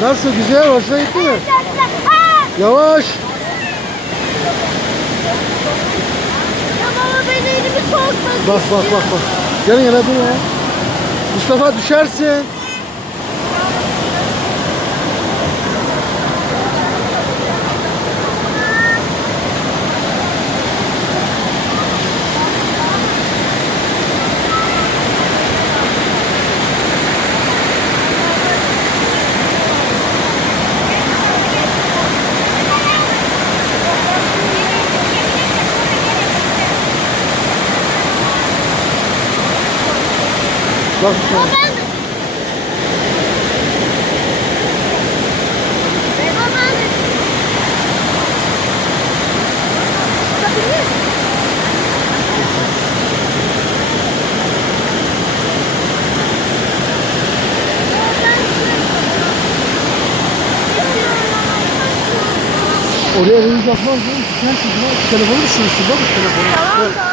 Nasıl, güzel, hoşuna gitti mi? Aa! Yavaş. Ya baba ben elimi sokmak Bak bak bak bak. Gelin yana dur ya. Mustafa düşersin. Bak sen. Baba ben... Baba ben... Çıkabilir miyim? Oraya elini uzatmaz mı? Düşersin. Telefonu düşürürsün. Bak telefonu. Tamam da.